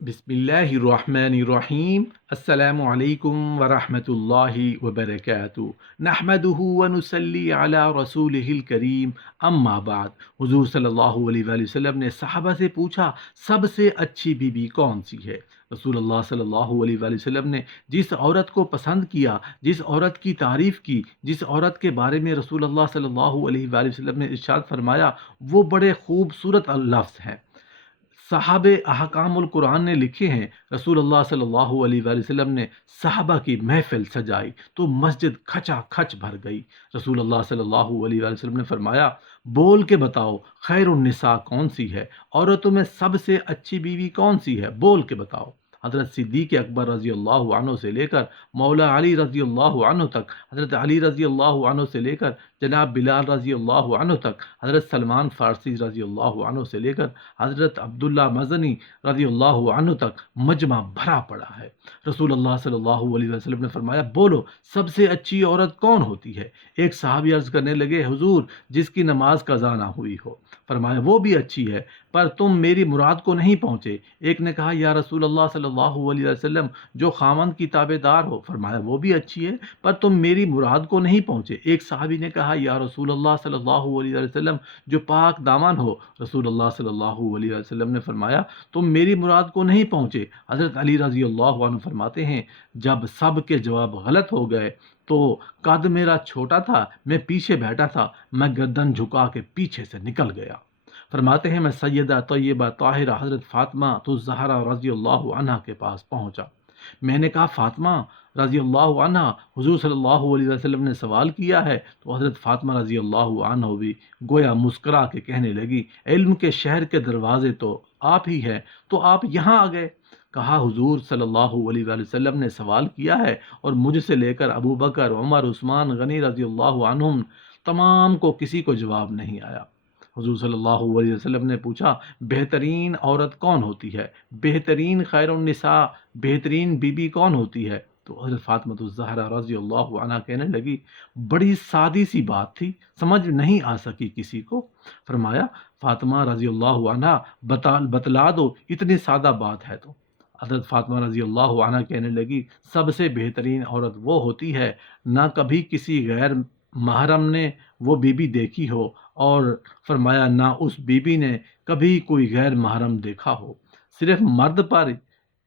बिस्मिल्लाहिर्रहमानिर्रहीम। अस्सलामु अलैकुम वरहमतुल्लाहि वबरकातुहू। नहमदुहु व नुसल्ली अला रसूलिहिल करीम। अम्मा बाद। हुजूर सल्लल्लाहु अलैहि वसल्लम ने सहाबा से पूछा, सबसे अच्छी बीवी कौन सी है? रसूलुल्लाह सल्लल्लाहु अलैहि वसल्लम ने जिस औरत को पसंद किया, जिस औरत की तारीफ़ की, जिस औरत के बारे में रसूलुल्लाह सल्लल्लाहु अलैहि वसल्लम ने इरशाद फरमाया, वो बड़े खूबसूरत लफ्ज़ हैं। साहबे अहकामुल कुरान ने लिखे हैं, रसूलुल्लाह सल्लल्लाहु अलैहि वसल्लम ने सहाबा की महफिल सजाई तो मस्जिद खचा खच भर गई। रसूलुल्लाह सल्लल्लाहु अलैहि वसल्लम ने फरमाया, बोल के बताओ खैरुन निसा कौन सी है, औरतों में सबसे अच्छी बीवी कौन सी है, बोल के बताओ। हज़रत सिद्दीक़ अकबर रज़ी अल्लाह अन्हु से लेकर मौला अली रज़ी अल्लाह अन्हु तक, हज़रत अली रज़ी अल्लाह अन्हु से लेकर जनाब बिलाल रज़ी अल्लाह अन्हु तक, हज़रत सलमान फ़ारसी रज़ी अल्लाह अन्हु से लेकर हज़रत अब्दुल्ला मज़नी रज़ी अल्लाह अन्हु तक मजमा भरा पड़ा है। रसूलुल्लाह सल्लल्लाहु अलैहि वसल्लम ने फरमाया, बोलो सबसे अच्छी औरत कौन होती है? एक साहबी अर्ज़ करने लगे, हुजूर जिसकी नमाज कज़ा ना हुई हो। फरमाया, वो भी अच्छी है, पर तुम मेरी मुराद को नहीं पहुँचे। एक ने कहा, या रसूल अल्लाह सल्लल्लाहु अलैहि वसल्लम जो खामन की ताबेदार हो। फरमाया, वो भी अच्छी है, पर तुम मेरी मुराद को नहीं पहुँचे। एक साहबी ने कहा, या रसूल अल्लाह सल्लल्लाहु अलैहि वसल्लम जो पाक दामन हो। रसूलुल्लाह सल्लल्लाहु अलैहि वसल्लम ने फरमाया, तुम मेरी मुराद को नहीं पहुँचे। हज़रत अली रज़ी अल्लाह अन्हु फरमाते हैं, जब सब के जवाब गलत हो गए तो कद मेरा छोटा था, मैं पीछे बैठा था, मैं गर्दन झुका के पीछे से निकल गया। फरमाते हैं, मैं सैयदा तैयबा ताहिरा हज़रत फ़ातिमा तो ज़हरा रज़ी अल्लाह अन्हा के पास पहुँचा। मैंने कहा, फ़ातिमा रज़ी अल्लाह अन्हा, हुज़ूर सल्लल्लाहु अलैहि वसल्लम ने सवाल किया है। तो हज़रत फ़ातिमा रज़ी अल्लाह अन्हा भी गोया मुस्करा के कहने लगी, इल्म के शहर के दरवाजे तो आप ही हैं, तो आप यहाँ आ गए। कहा, हुज़ूर सल्लल्लाहु अलैहि वसल्लम ने सवाल किया है और मुझसे लेकर अबू बकर, उमर, उस्मान गनी रज़ी अल्लाह अन्हुम तमाम को किसी को जवाब नहीं आया। हुज़ूर सल्लल्लाहु अलैहि वसल्लम ने पूछा, बेहतरीन औरत कौन होती है? बेहतरीन खैरुन निसा, बेहतरीन बीबी कौन होती है? तो हज़रत फ़ातिमा ज़हरा रज़ी अल्लाह अन्हा कहने लगी, बड़ी सादी सी बात थी, समझ नहीं आ सकी किसी को। फरमाया, फ़ातिमा रज़ी अल्लाह अन्हा बतला दो, इतनी सादा बात है तो। हज़रत फ़ातिमा रज़ी अल्लाह अन्हा कहने लगी, सबसे बेहतरीन औरत वो होती है, ना कभी किसी गैर महरम ने वो बीबी देखी हो, और फरमाया ना उस बीबी ने कभी कोई गैर महरम देखा हो। सिर्फ मर्द पर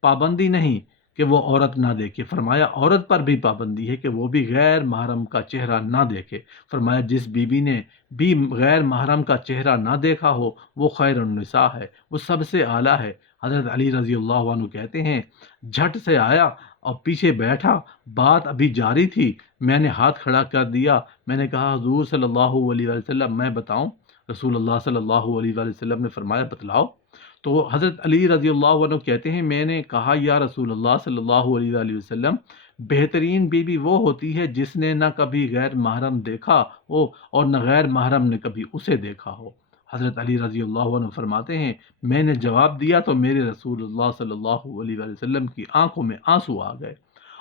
पाबंदी नहीं कि वो औरत ना देखे, फरमाया औरत पर भी पाबंदी है कि वो भी गैर महरम का चेहरा ना देखे। फरमाया, जिस बीबी ने भी गैर महरम का चेहरा ना देखा हो वो खैरुन निसा है, वो सबसे आला है। हज़रत अली रज़ी अल्लाह अन्हु कहते हैं, झट से आया और पीछे बैठा, बात अभी जारी थी, मैंने हाथ खड़ा कर दिया। मैंने कहा, हुज़ूर सल्लल्लाहु अलैहि वसल्लम मैं बताऊं? रसूलुल्लाह सल्लल्लाहु अलैहि वसल्लम ने फरमाया, बतलाओ। तो हज़रत अली रज़ी अल्लाह अन्हु कहते हैं, मैंने कहा, या रसूलुल्लाह सल्लल्लाहु अलैहि वसल्लम बेहतरीन बीवी वो होती है जिसने न कभी गैर महरम देखा हो और न गैर महरम ने कभी उसे देखा हो। हज़रत अली रज़ी अल्लाह अन्हु फरमाते हैं, मैंने जवाब दिया तो मेरे रसूलुल्लाह सल्लल्लाहु अलैहि वसल्लम की आंखों में आंसू आ गए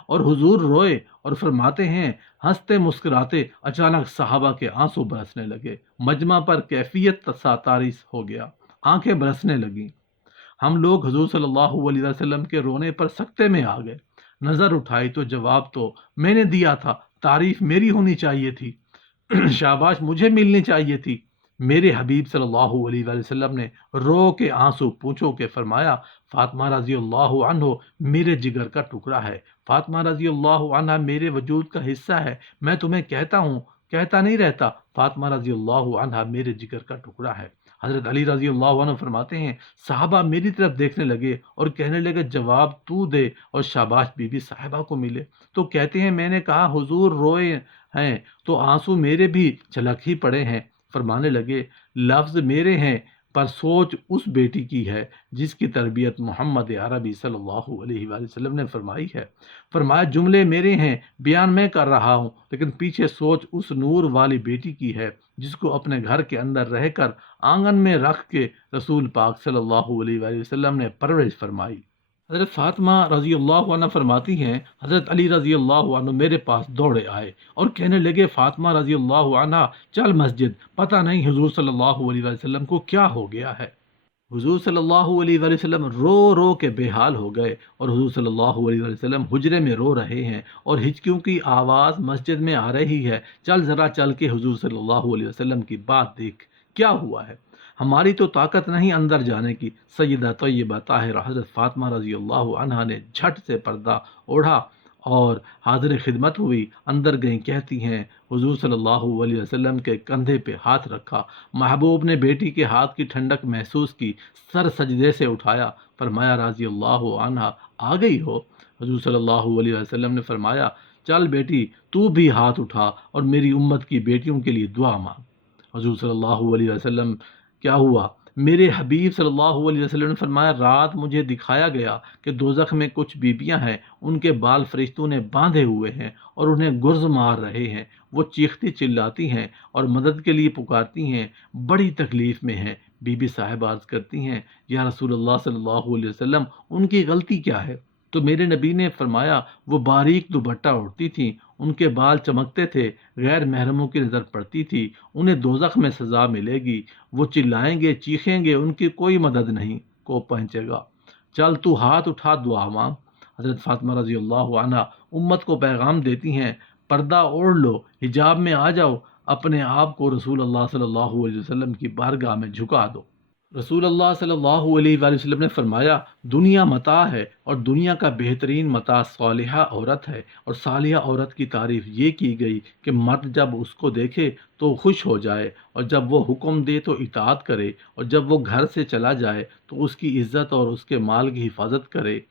और हुजूर रोए और फरमाते हैं, हंसते मुस्कुराते अचानक सहाबा के आंसू बरसने लगे। मजमा पर कैफियत सा तारीस हो गया, आंखें बरसने लगीं। हम लोग हुजूर सल्लल्लाहु अलैहि वसल्लम के रोने पर सकते में आ गए। नजर उठाई तो जवाब तो मैंने दिया था, तारीफ मेरी होनी चाहिए थी, शाबाश मुझे मिलनी चाहिए थी। मेरे हबीब सल्लल्लाहु अलैहि वसल्लम ने रो के आंसू पूंछों के फरमाया, फातिमा रजी अल्लाह अन्हो मेरे जिगर का टुकड़ा है, फातिमा रजी अल्लाह अन्हा मेरे वजूद का हिस्सा है। मैं तुम्हें कहता हूँ, कहता नहीं रहता, फातिमा रजी अल्लाह अन्हा मेरे जिगर का टुकड़ा है। हज़रत अली रजी अल्लाह अन्हु फरमाते हैं, साहबा मेरी तरफ देखने लगे और कहने लगे, जवाब तू दे और शाबाश बीबी साहिबा को मिले। तो कहते हैं, मैंने कहा, हुजूर रोए हैं तो आंसू मेरे भी छलक ही पड़े हैं। फरमाने लगे, लफ्ज़ मेरे हैं पर सोच उस बेटी की है जिसकी तरबियत मोहम्मद अरबी सल्लल्लाहु अलैहि वसल्लम ने फरमाई है। फरमाया, जुमले मेरे हैं, बयान मैं कर रहा हूँ, लेकिन पीछे सोच उस नूर वाली बेटी की है जिसको अपने घर के अंदर रहकर आंगन में रख के रसूल पाक सल्लल्लाहु अलैहि वसल्लम ने परवरिश फरमाई। हज़रत फ़ातिमा रज़ी अल्लाह अन्हा फरमाती हैं, हज़रत अली रज़ी अल्लाह अन्हु मेरे पास दौड़े आए और कहने लगे, फ़ातिमा रज़ी अल्लाह अन्हा चल मस्जिद, पता नहीं हुज़ूर सल्लल्लाहु अलैहि वसल्लम को क्या हो गया है। हुजूर सल्लल्लाहु अलैहि वसल्लम रो रो के बेहाल हो गए और हुजूर सल्लल्लाहु अलैहि वसल्लम हुजरे में रो रहे हैं और हिचकियों की आवाज़ मस्जिद में आ रही है। चल ज़रा चल के हुजूर सल्लल्लाहु अलैहि वसल्लम की बात देख, क्या हुआ है? हमारी तो ताकत नहीं अंदर जाने की। सैयदा तय्यबा ताहिरा हज़रत फ़ातिमा रज़ी अल्लाह अन्हा ने झट से पर्दा ओढ़ा और हाज़िर खिदमत हुई। अंदर गईं, कहती हैं हुजूर सल्लल्लाहु अलैहि वसल्लम के कंधे पे हाथ रखा। महबूब ने बेटी के हाथ की ठंडक महसूस की, सर सजदे से उठाया, फरमाया राज़ी अल्लाह अन्हा आ गई हो? हुजूर सल्लल्लाहु अलैहि वसल्लम ने फरमाया, चल बेटी तू भी हाथ उठा और मेरी उम्मत की बेटियों के लिए दुआ मांग। हुजूर सल्लल्लाहु अलैहि वसल्लम क्या हुआ? मेरे हबीब सल्लल्लाहु अलैहि वसल्लम ने फरमाया, रात मुझे दिखाया गया कि दोज़ख में कुछ बीबियां हैं, उनके बाल फरिश्तों ने बांधे हुए हैं और उन्हें गुर्ज मार रहे हैं। वो चीखती चिल्लाती हैं और मदद के लिए पुकारती हैं, बड़ी तकलीफ़ में हैं। बीबी साहिब अर्ज़ करती हैं, या रसूलल्लाह सल्लल्लाहु अलैहि वसल्लम उनकी गलती क्या है? तो मेरे नबी ने फरमाया, वो बारीक दुपट्टा ओढ़ती थीं, उनके बाल चमकते थे, गैर महरमों की नज़र पड़ती थी, उन्हें दोज़ख में सज़ा मिलेगी। वो चिल्लाएंगे, चीखेंगे, उनकी कोई मदद नहीं को पहुँचेगा। चल तू हाथ उठा, दुआ मांग। हज़रत फ़ातिमा रज़ी अल्लाह अन्हा उम्मत को पैगाम देती हैं, पर्दा ओढ़ लो, हिजाब में आ जाओ, अपने आप को रसूल अल्लाह सल्लल्लाहु अलैहि वसल्लम की बारगाह में झुका दो। रसूल अल्लाह सल्लल्लाहु अलैहि वसल्लम ने फरमाया, दुनिया मता है और दुनिया का बेहतरीन मता सालिहा औरत है। और सालिहा औरत की तारीफ़ ये की गई कि मर्द जब उसको देखे तो खुश हो जाए और जब वो हुक्म दे तो इताअत करे और जब वो घर से चला जाए तो उसकी इज़्ज़त और उसके माल की हिफाजत करे।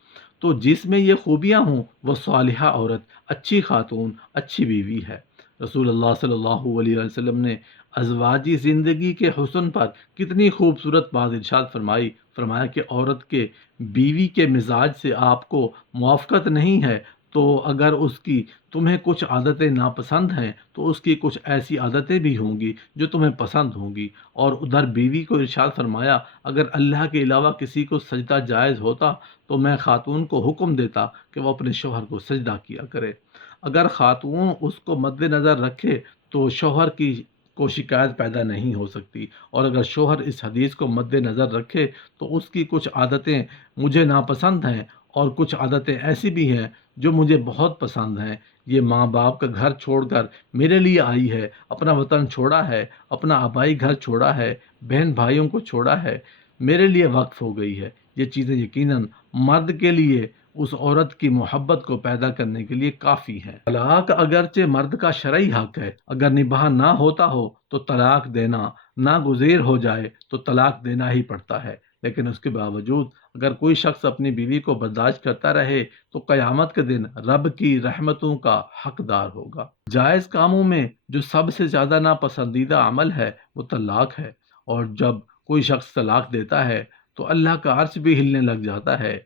तो जिसमें ये खूबियाँ हों वह सालिहा औरत, अच्छी खातून, अच्छी बीवी है। रसूल अल्लाह सल्लल्लाहु अलैहि वसल्लम ने अज़वाजी ज़िंदगी के हुस्न पर कितनी खूबसूरत बात इरशाद फरमाई। फरमाया कि औरत के बीवी के मिजाज से आपको मुआफ़क़त नहीं है, तो अगर उसकी तुम्हें कुछ आदतें नापसंद हैं तो उसकी कुछ ऐसी आदतें भी होंगी जो तुम्हें पसंद होंगी। और उधर बीवी को इरशाद फरमाया, अगर अल्लाह के अलावा किसी को सजदा जायज़ होता तो मैं खातून को हुक्म देता कि वो अपने शौहर को सजदा किया करे। अगर खातून उसको मद्देनज़र रखे तो शौहर की को शिकायत पैदा नहीं हो सकती, और अगर शौहर इस हदीस को मद्देनज़र रखे तो उसकी कुछ आदतें मुझे नापसंद हैं और कुछ आदतें ऐसी भी हैं जो मुझे बहुत पसंद हैं। ये माँ बाप का घर छोड़कर मेरे लिए आई है, अपना वतन छोड़ा है, अपना आबाई घर छोड़ा है, बहन भाइयों को छोड़ा है, मेरे लिए वक्फ हो गई है। ये चीज़ें यकीनन मर्द के लिए उस औरत की मोहब्बत को पैदा करने के लिए काफ़ी है। तलाक अगरचे मर्द का शरई हक है, अगर निबाह ना होता हो तो तलाक देना, नागुज़ेर हो जाए तो तलाक देना ही पड़ता है। लेकिन उसके बावजूद अगर कोई शख्स अपनी बीवी को बर्दाश्त करता रहे तो क़यामत के दिन रब की रहमतों का हकदार होगा। जायज़ कामों में जो सबसे ज़्यादा नापसंदीदा अमल है वो तलाक है, और जब कोई शख्स तलाक देता है तो अल्लाह का अर्श भी हिलने लग जाता है।